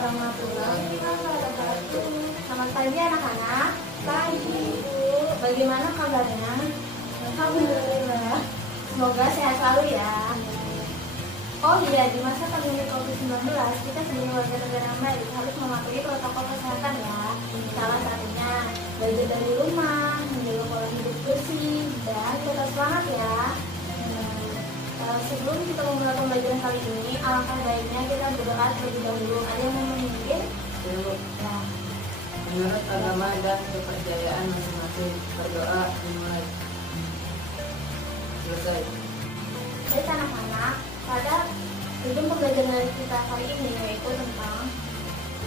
warahmatullahi wabarakatuh. Selamat pagi anak-anak. Pagi Bu. Bagaimana kabarnya? Alhamdulillah. Semoga sehat selalu ya. Oh iya, di masa pandemi COVID-19 kita sebagai warga negara yang baik harus mematuhi protokol kesehatan ya. Salah satunya belajar dari rumah, menjaga pola hidup bersih, dan tetap semangat ya. Sebelum kita memulai pembelajaran kali ini, alangkah baiknya kita berdoa terlebih dahulu. Ada yang mau memimpin? Ya. Menurut agama dan kepercayaan masing-masing, berdoa dimulai. Selesai. Baik anak-anak, pada ujung pembelajaran kita kali ini yaitu tentang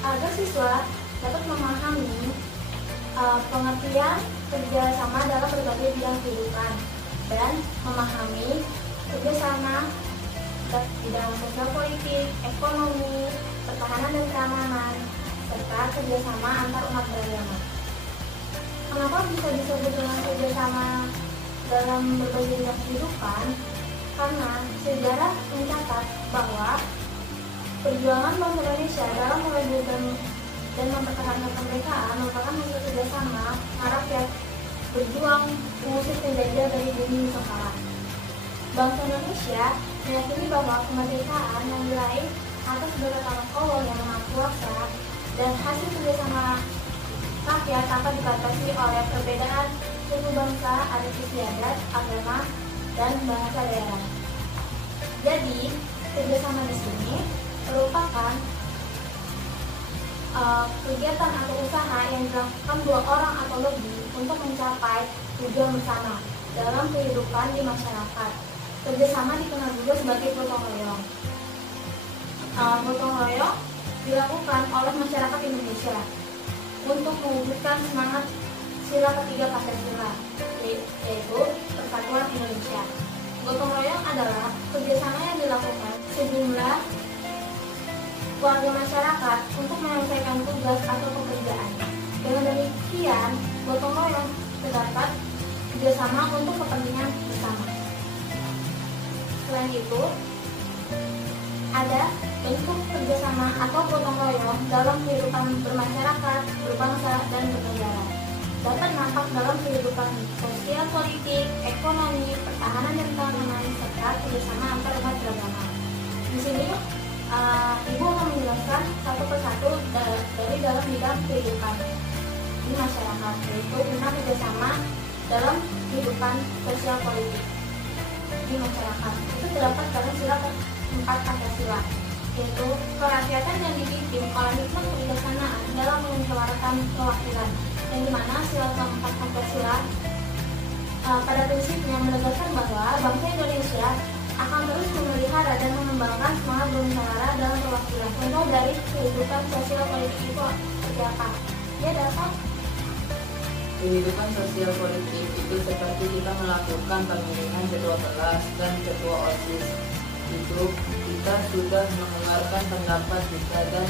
agar siswa dapat memahami pengertian kerjasama dalam berbagai bidang kehidupan dan memahami kerjasama bidang sosial politik, ekonomi, pertahanan dan keamanan, serta kerjasama antar umat beragama. Kenapa bisa disebut dengan kerjasama dalam berbagai bidang kehidupan? Karena sejarah mencatat bahwa perjuangan bangsa Indonesia dalam mewujudkan dan mempertahankan kemerdekaan merupakan hasil kerjasama rakyat berjuang mengusir penjajah dari bumi Nusantara. Bangsa Indonesia meyakini bahwa kemerdekaan yang diraih atas berkat tangan Allah yang Maha Kuasa dan hasil kerjasama rakyat tanpa dibatasi oleh perbedaan suku bangsa, adat istiadat, agama, dan bahasa daerah. Jadi, kerjasama di sini merupakan kegiatan atau usaha yang dilakukan dua orang atau lebih untuk mencapai tujuan bersama dalam kehidupan di masyarakat. Kerjasama dikenal juga sebagai gotong royong. Gotong royong dilakukan oleh masyarakat Indonesia untuk mewujudkan semangat sila ketiga Pancasila, yaitu Persatuan Indonesia. Gotong royong adalah kerjasama yang dilakukan sejumlah warga masyarakat untuk menyelesaikan tugas atau pekerjaan. Dengan demikian, gotong royong terdapat kerjasama untuk kepentingan bersama. Selain itu, ada bentuk kerjasama atau gotong royong dalam kehidupan bermasyarakat, berbangsa, dan bernegara. Dapat nampak dalam kehidupan sosial, politik, ekonomi, pertahanan dan keamanan, serta kerjasama antar umat beragama. Di sini, Ibu akan menjelaskan satu persatu dari dalam bidang kehidupan di masyarakat, yaitu tentang kerjasama dalam kehidupan sosial politik di masyarakat. Itu terdapat dalam sila keempat Pancasila, yaitu kerakyatan yang dipimpin oleh hikmat kebijaksanaan dalam menyuarakan perwakilan, yang dimana sila keempat Pancasila pada prinsipnya menegaskan bahwa bangsa Indonesia akan terus memelihara dan mengembangkan semangat bermusyawarah dalam perwakilan. Contoh dari kehidupan sosial politik itu seperti apa? Ya, dapat. Kehidupan sosial politik itu seperti kita melakukan pemilihan ketua kelas dan ketua OSIS. Itu kita sudah mengeluarkan pendapat kita dan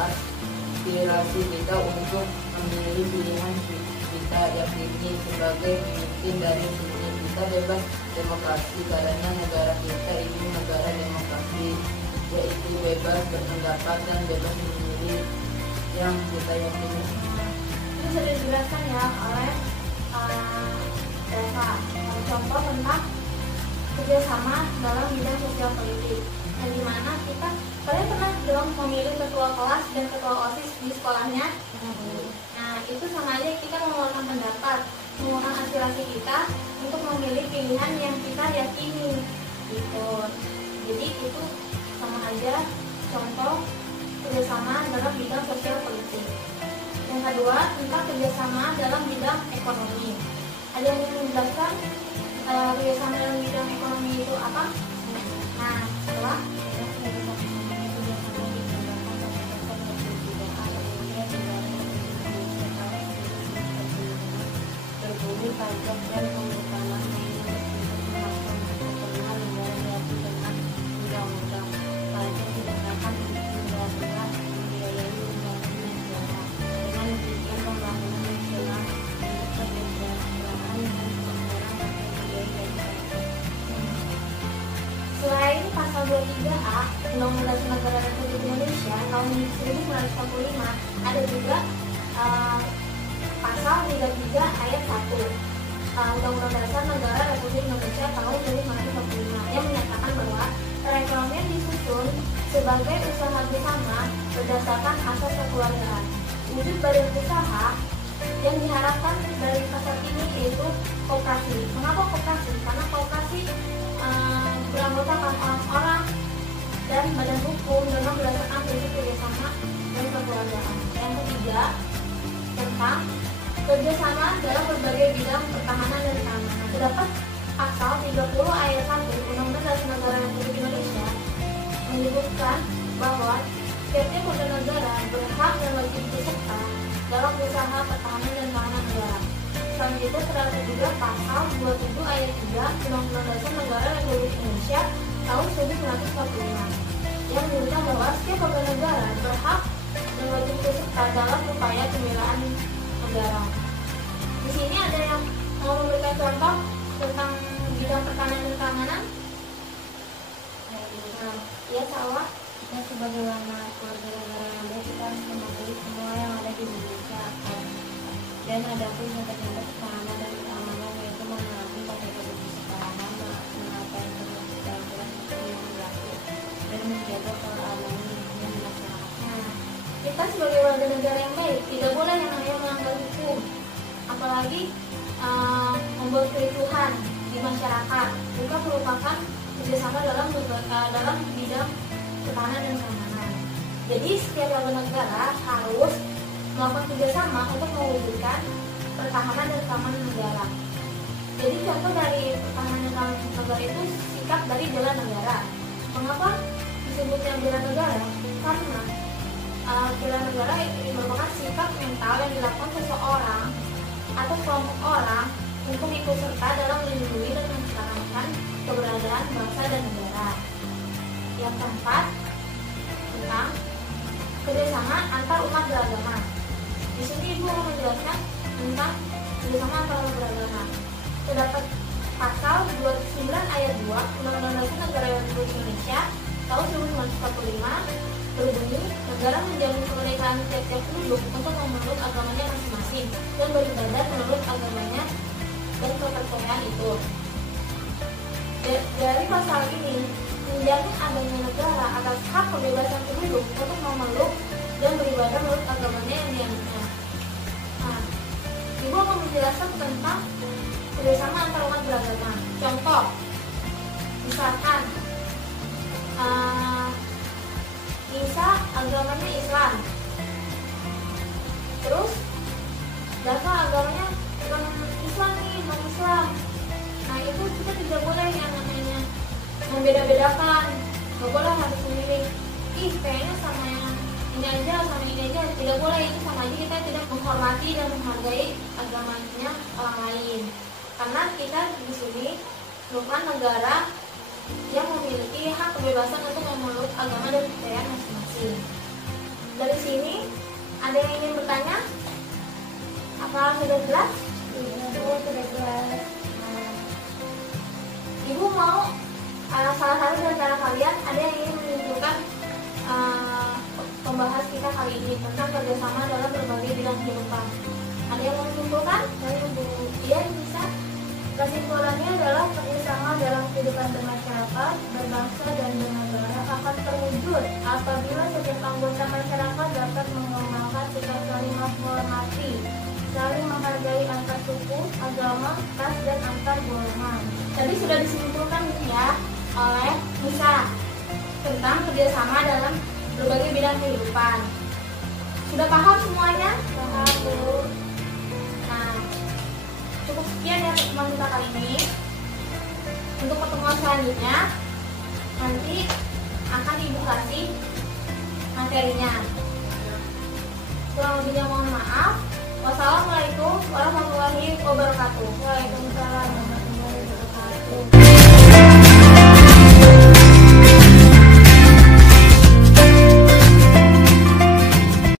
aspirasi kita untuk memilih pilihan kita yakini sebagai pemimpin dari sini. Kita bebas demokrasi karena negara kita ini negara demokrasi, yaitu bebas berpendapat dan bebas memilih yang kita yakini. Ini sudah dijelaskan ya oleh Eva. Contoh tentang kerjasama dalam bidang sosial politik, yang dimana kalian pernah dong memilih ketua kelas dan ketua OSIS di sekolahnya. Nah, itu sama aja kita mengeluarkan pendapat, mengeluarkan aspirasi kita untuk memilih pilihan yang kita yakini gitu. Jadi itu sama aja contoh kerjasama dalam bidang sosial politik. Yang kedua, tentang kerjasama dalam bidang ekonomi. Ada yang ingin menjelaskan kerjasama dalam bidang ekonomi itu apa? Nah, setelah berbunyi pajak dan penghukuman undang-undang pajak digunakan untuk benar-benar membiayai pembangunan negara. Dengan demikian pembangunan nasional untuk kesejahteraan dan kemakmuran rakyat membiayai dari pajak. selain pasal 23A Undang-Undang Negara Republik Republik Indonesia tahun 1945 ada juga pasal 33 ayat 1 Undang-Undang Dasar Negara Republik Indonesia tahun 1945 yang menyatakan bahwa perekonomian disusun sebagai usaha bersama berdasarkan asas kekeluargaan. Wujud badan usaha yang diharapkan dari pasal ini yaitu koperasi. Mengapa koperasi? Karena koperasi beranggotakan orang-orang dan badan hukum dengan berdasarkan prinsip kerjasama dan kekeluargaan. Yang ketiga, tentang kerjasama dalam berbagai bidang pertahanan dan keamanan. Terdapat pasal 30 ayat 1 Undang-Undang Dasar Negara Republik Indonesia menyebutkan bahwa setiap warga negara berhak dan wajib ikut serta dalam usaha pertahanan dan keamanan negara. Selain itu terdapat juga pasal 27 ayat 3 Undang-Undang Dasar Negara Republik Indonesia tahun 1945 yang menyebutkan bahwa setiap warga negara berhak dan wajib ikut serta dalam upaya pembelaan negara. Di sini ada yang mau memberikan contoh tentang bidang pertahanan dan keamanan. Nah, Ya, Sawah. kita sebagai keluarga negara yang ada, kita harus mematuhi semua yang ada di Indonesia. Dan ada pun contoh-contoh pertahanan dan keamanan, yaitu menaati konsep perseorangan, mengapai peraturan hukum yang berlaku, dan menjaga keamanan lingkungan masyarakat. Nah, kita sebagai warga negara yang baik tidak boleh yang namanya melanggar hukum, apalagi membuat kericuhan di masyarakat. Juga merupakan kerjasama dalam bidang pertahanan dan keamanan. Jadi setiap warga negara harus melakukan kerjasama untuk mewujudkan pertahanan dan keamanan negara. Jadi contoh dari pertahanan dan keamanan negara itu sikap dari bela negara. Mengapa disebutnya bela negara? Karena bela negara ini merupakan sikap mental yang dilakukan seseorang atau kelompok orang untuk ikut serta dalam melindungi dan mempertahankan keberadaan bangsa dan negara. Yang keempat, tentang kerjasama antar umat beragama. Di sini Ibu mau menjelaskan tentang kerjasama antar umat beragama. Terdapat pasal 29 ayat 2 Undang-Undang Dasar Negara Republik Indonesia tahun 1945 berbunyi, negara menjamin kemerdekaan tiap-tiap penduduk untuk memeluk agamanya masing-masing dan beribadah menurut agamanya dan kepercayaan itu. Dari pasal ini menjamin adanya negara atas hak kebebasan penduduk untuk memeluk dan beribadah menurut agamanya yang dianutnya. Nah, Ibu akan menjelaskan tentang kerjasama antar umat beragama. Contoh, misalkan Isa agamanya Islam, terus Dafa agamanya bukan Islam nih, non Islam. Nah itu kita tidak boleh yang namanya membeda-bedakan, nggak boleh harus memilih. Kayaknya sama yang ini aja, sama ini aja, tidak boleh. Itu sama aja kita tidak menghormati dan menghargai agamanya orang lain. Karena kita di sini bukan negara yang memiliki hak kebebasan untuk memeluk agama dan kepercayaan masing-masing. Dari sini ada yang ingin bertanya? Apa sudah jelas? Sudah jelas. Ibu mau salah satu dari antara kalian ada yang ingin menunjukkan pembahas kita kali ini tentang kerjasama dalam berbagai bidang kehidupan. Ada yang mau menyimpulkan? Iya, bisa. Kesimpulannya adalah kerjasama dalam kehidupan bermasyarakat, berbangsa dan bernegara akan terwujud apabila setiap anggota masyarakat dapat mengamalkan sikap saling menghormati, saling menghargai antar suku, agama, ras, dan antar golongan. Tadi sudah disimpulkan ya oleh Nisa tentang kerjasama dalam berbagai bidang kehidupan. Sudah paham semuanya? Paham, Bu. Nah, cukup sekian ya pertemuan kita kali ini. Untuk pertemuan selanjutnya nanti akan Ibu kasih materinya. Kurang lebihnya mohon maaf. Wassalamualaikum warahmatullahi wabarakatuh. Waalaikumsalam.